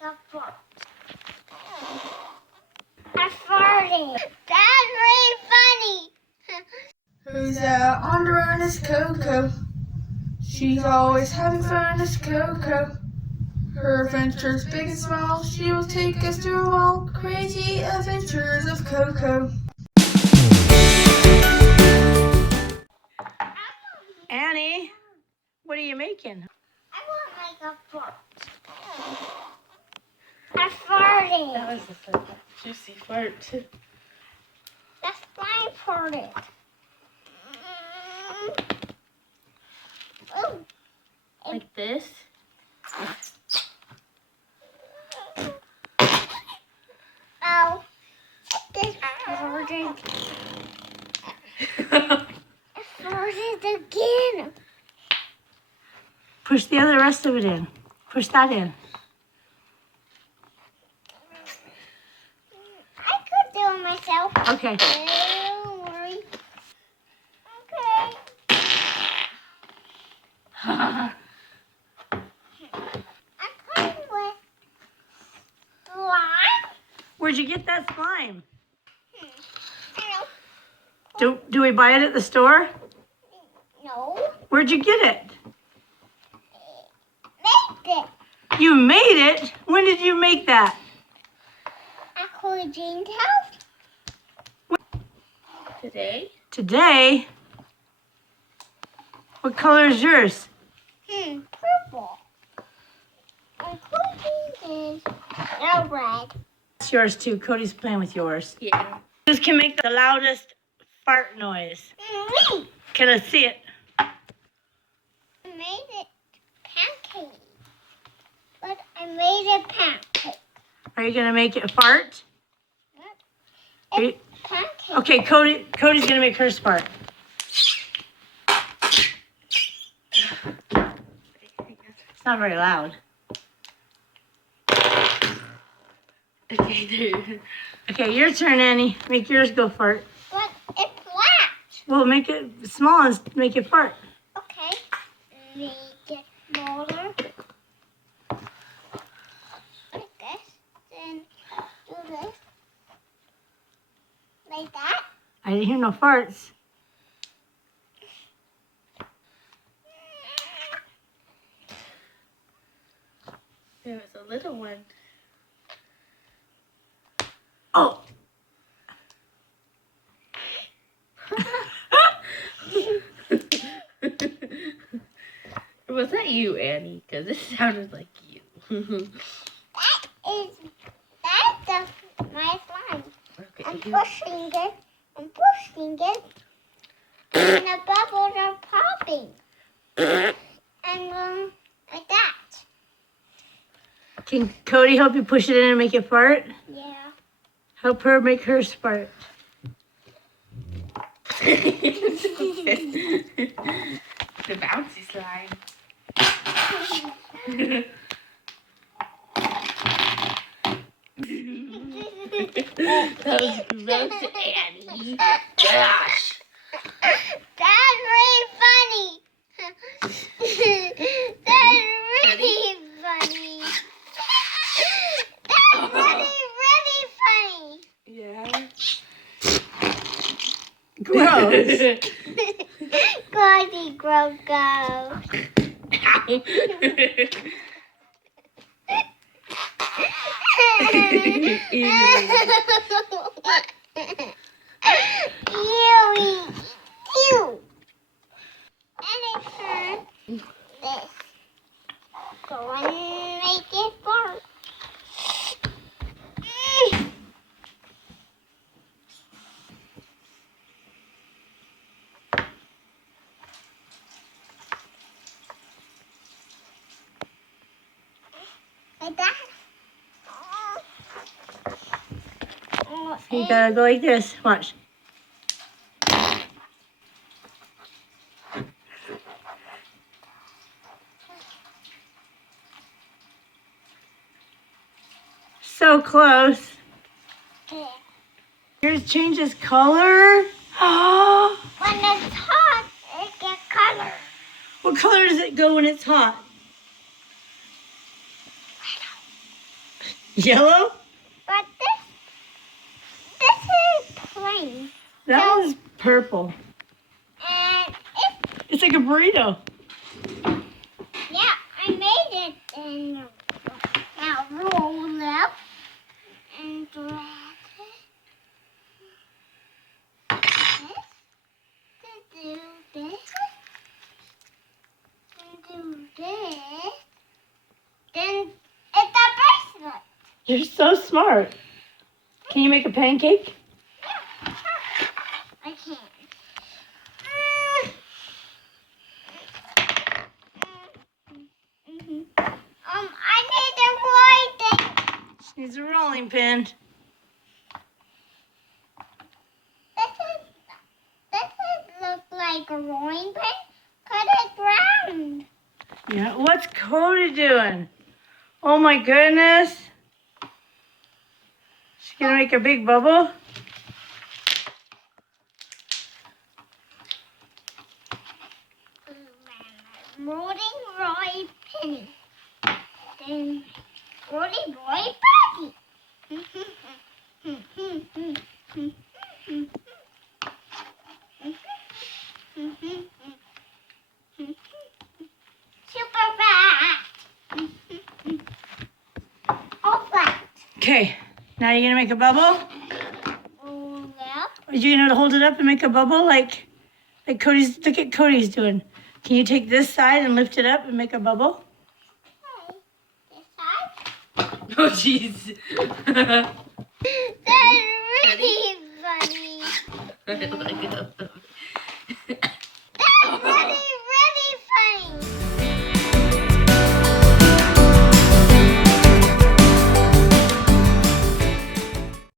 make a fart. I farted. That's really funny. Who's out on the run is CoCo. She's always having fun is CoCo. Her adventures big and small, she will take us through all crazy adventures of CoCo. Annie, what are you making? I want to make a fart. I farted. That was a juicy fart. That's why I farted. Ooh. Like this? Oh, this farted. I farted again. Push the rest of it in. Push that in. I could do it myself. Okay. Don't worry. Okay. I'm playing with slime. Where'd you get that slime? I don't know. Do we buy it at the store? No. Where'd you get it? Make it. You made it? When did you make that? At Jean's house. Today? Today? What color is yours? Purple. And Codee's is red. It's yours too. Cody's playing with yours. Yeah. Who can make the loudest fart noise? Me. Can I see it? I made it pancake. But I made it pancake. Are you gonna make it fart? Are you- Pancake. Okay, Cody's gonna make hers fart. It's not very loud. Okay, there. Okay, your turn, Annie. Make yours go fart. But it's flat. Well, make it small and make it fart. Okay. Make it smaller. Like this. Then do this. Like that. I didn't hear no farts. There was a little one. Oh. Was that you, Annie? Because it sounded like you. That's my slime. Okay. I'm pushing it. I'm pushing it. And the bubbles are popping. And like that. Can Cody help you push it in and make it fart? Yeah. Help her make hers fart. The bouncy slime. That was gross, Annie. Gosh. That's really funny. That's really funny. That's really funny. Yeah. Gross. Codee, CoCo. Ew. And I turn this. Go and make it fart. Like that. You gotta go like this. Watch. So close. Yours changes color. Oh, When it's hot, it gets color. what color does it go when it's hot? Yellow? But this is plain. That So- one's purple. And It's like a burrito. yeah, I made it. And now roll up and drag it. To do this. And do this. Then it's a bracelet. You're so smart. Can you make a pancake? Yeah, sure. I can. I need a white thing. She needs a rolling pin. This look like a rolling pin. Cut it round. Yeah. What's Codee doing? Oh my goodness. She's gonna make a big bubble. Rolling Roy Penny. Then Rolling Roy Patty. Super fat. All flat. Okay. Now you're gonna make a bubble. Roll up. Are you gonna hold it up and make a bubble like Codee's? Look at Codee's doing. Can you take this side and lift it up and make a bubble? Okay. This side. Oh jeez. That's really funny. I like it.